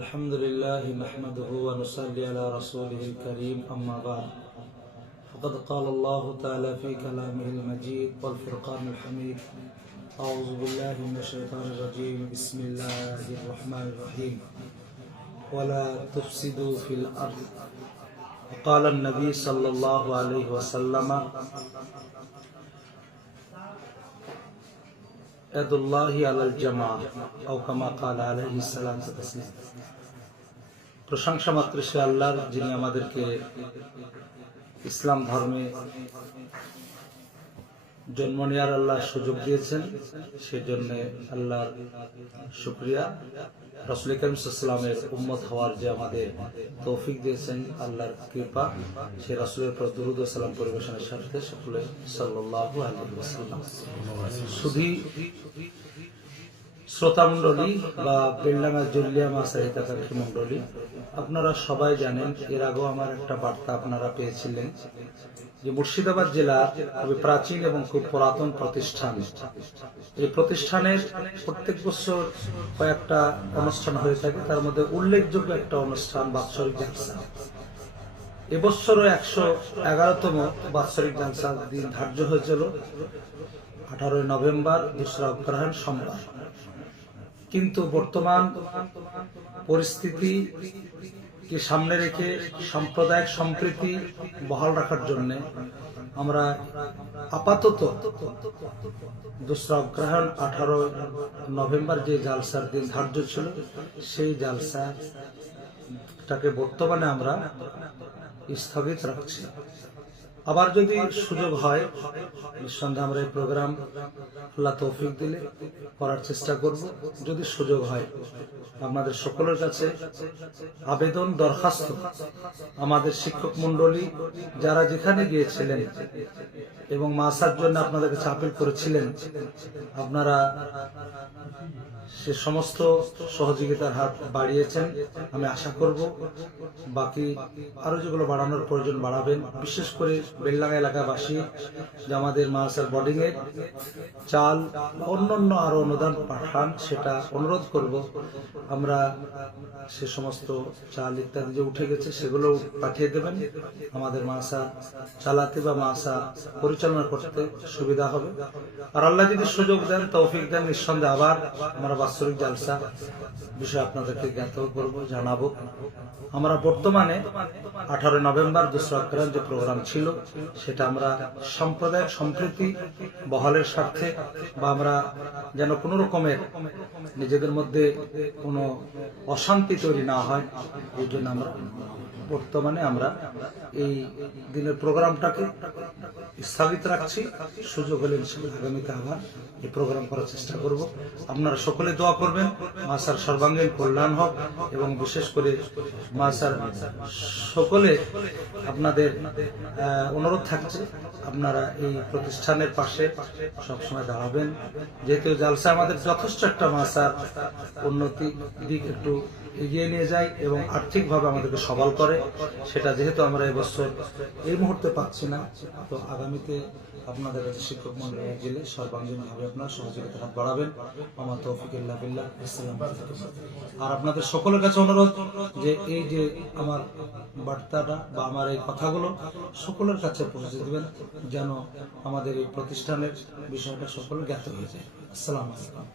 الحمد لله نحمده ونصلي على رسوله الكريم أما بعد فقد قال الله تعالى في كلامه المجيد والفرقان الحميد أعوذ بالله من الشيطان الرجيم بسم الله الرحمن الرحيم ولا تفسدوا في الأرض وقال النبي صلى الله عليه وسلم ইয়াদুল্লাহি আলাল জামাআহ আও কামা ক্বালা আলাইহিস সালাতু ওয়াস সালাম। প্রশংসা মাত্র সে আল্লাহর, যিনি আমাদেরকে ইসলাম ধর্মে জন্ম নেওয়ার আল্লাহ সুযোগ দিয়েছেন, সেই জন্য আল্লাহর শুকরিয়া। রাসূল কারীম সাল্লাল্লাহু আলাইহি ওয়াসাল্লামের উম্মত হওয়ার যে আমাদের তৌফিক দিয়েছেন আল্লাহর কৃপা, সেই রাসূলের উপর দরুদ ও সালাম পরিবেশনের সাথে সকলে সাল্লাল্লাহু আলাইহি ওয়াসাল্লাম। শুধু শ্রোতা মণ্ডলী বা বেল্লামা জল্লিয়া মাসাহিতাকারী মণ্ডলী, আপনারা সবাই জানেন, এর আগেও আমার একটা বার্তা আপনারা পেয়েছিলেন যে মুর্শিদাবাদ জেলার খুবই প্রাচীন এবং খুব পুরাতন প্রতিষ্ঠান, এই প্রতিষ্ঠানের প্রত্যেক বছর কয়েকটা অনুষ্ঠান হয়ে থাকে। তার মধ্যে উল্লেখযোগ্য একটা অনুষ্ঠান বাৎসরিক জালসা। এবছরও 111তম বাৎসরিক জালসার দিন ধার্য হয়েছিল 18 নভেম্বর, 2রা অগ্রহায়ণ সোমবার। কিন্তু বর্তমান পরিস্থিতিকে সামনে রেখে সাম্প্রদায়িক সম্প্রীতি বহাল রাখার জন্য আমরা আপাতত 2রা অগ্রহায়ণ 18 নভেম্বর যে জালসার দিন ধার্য ছিল, সেই জালসাটাকে বর্তমানে আমরা স্থগিত রাখছি। আবার যদি সুযোগ হয়, নিঃসন্দেহে আমরা এই প্রোগ্রাম আল্লাহ তৌফিক দিলে করার চেষ্টা করব। যদি সুযোগ হয়, আপনাদের সকলের কাছে আবেদন, দরখাস্ত, আমাদের শিক্ষক মণ্ডলী যারা যেখানে গিয়েছিলেন এবং মাসার জন্য আপনাদের কাছে আপিল করেছিলেন, আপনারা সে সমস্ত সহযোগিতার হাত বাড়িয়েছেন। আমি আশা করব বাকি আরো যেগুলো বাড়ানোর প্রয়োজন বাড়াবেন। বিশেষ করে বেলডাঙ্গা এলাকাবাসী যে আমাদের মাসার বোর্ডিং এর চাল, অন্যান্য আরো অনুদান পাঠান, সেটা অনুরোধ করব। আমরা সে সমস্ত চাল ইত্যাদি যে উঠে গেছে সেগুলো পাঠিয়ে দেবেন, আমাদের মাসা চালাতে বা মাসা পরিচালনা করতে সুবিধা হবে। আর আল্লাহ যদি সুযোগ দেন, তৌফিক দেন, নিঃসন্দেহে আবার আমরা বাৎসরিক জালসা বিষয়ে আপনাদেরকে জ্ঞাত করব, জানাবো। আমরা বর্তমানে 18 নভেম্বর 2রা অগ্রহায়ণ যে প্রোগ্রাম ছিল, সেটা আমরা সাম্প্রদায়িক সম্প্রীতি বহালের স্বার্থে বা আমরা যেন কোনো রকমের নিজেদের মধ্যে কোনো অশান্তি তৈরি না হয়, এই জন্য আমরা বর্তমানে আমরা এই দিনের প্রোগ্রামটাকে স্থগিত রাখছি। সুযোগ হলে ইনশাআল্লাহ আগামীতে আবার এই প্রোগ্রাম করার চেষ্টা করব। আপনারা সকলে দোয়া করবেন মাসার সর্বাঙ্গীন কল্যাণ হোক, এবং বিশেষ করে মাসার সকলে আপনাদের অনুরোধ থাকছে আপনারা এই প্রতিষ্ঠানের পাশে সবসময় দাঁড়াবেন। যেহেতু জালসা আমাদের যথেষ্ট একটা মাসার উন্নতি দিক একটু এগিয়ে নিয়ে যায় এবং আর্থিকভাবে আমাদেরকে সবল করে, সেটা যেহেতু আমরা এবছর এই মুহূর্তে পাচ্ছি না, তো আগামীতে আপনাদের কাছে শিক্ষক মন্ডলী গেলে সর্বাঙ্গীনভাবে আপনারা সহযোগিতার হাত বাড়াবেন। আমার তৌফিক ইল্লা বিল্লাহ। আসসালামু আলাইকুম। আর আপনাদের সকলের কাছে অনুরোধ যে এই যে আমার বার্তাটা বা আমার এই কথাগুলো সকলের কাছে পৌঁছে দেবেন, যেন আমাদের এই প্রতিষ্ঠানের বিষয়টা সকল জ্ঞাত হয়ে যায়। আসসালামু আলাইকুম।